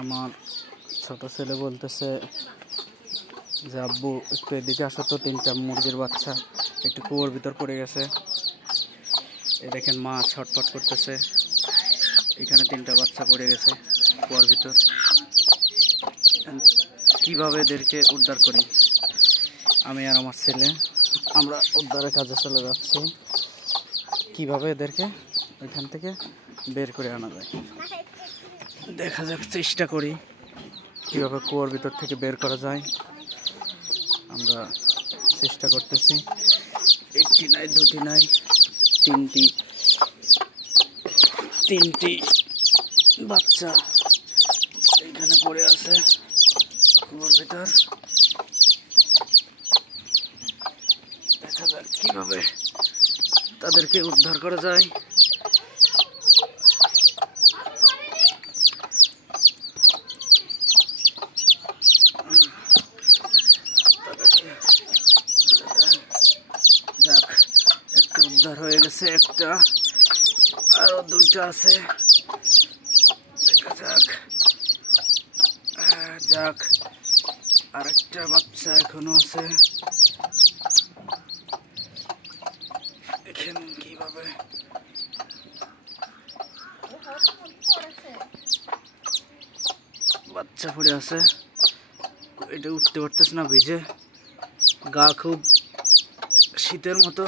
আমার ছোট ছেলে বলতেছে যে আব্বু একটু এদিকে আসো তো, 3টা মুরগির বাচ্চা একটু কুয়োর ভিতর পড়ে গেছে। এই দেখেন মা ছটফট করতেছে, এখানে 3টা বাচ্চা পড়ে গেছে কুয়োর ভিতর। কিভাবে এদেরকে উদ্ধার করি, আমি আর আমার ছেলে আমরা উদ্ধারের কাজে চলে যাচ্ছি। কিভাবে এদেরকে ওইখান থেকে বের করে আনা যায় দেখা যাক, চেষ্টা করি কীভাবে কুয়োর ভিতর থেকে বের করা যায়। আমরা চেষ্টা করতেছি। 1টি নাই, 2টি নাই, 3টি বাচ্চা এইখানে পড়ে আছে কুয়োর ভিতর। দেখা যাক কীভাবে তাদেরকে উদ্ধার করা যায়। যাক, একটা উদ্ধার হয়ে গেছে, একটা আরো 2টা আছে। দেখা যাক, যাক আরেকটা বাচ্চা এখনো আছে। দেখেন কিভাবে বাচ্চা পড়ে আছে, এটা উঠতে পারতেছে না, ভিজে গা খুব শীতের মতো।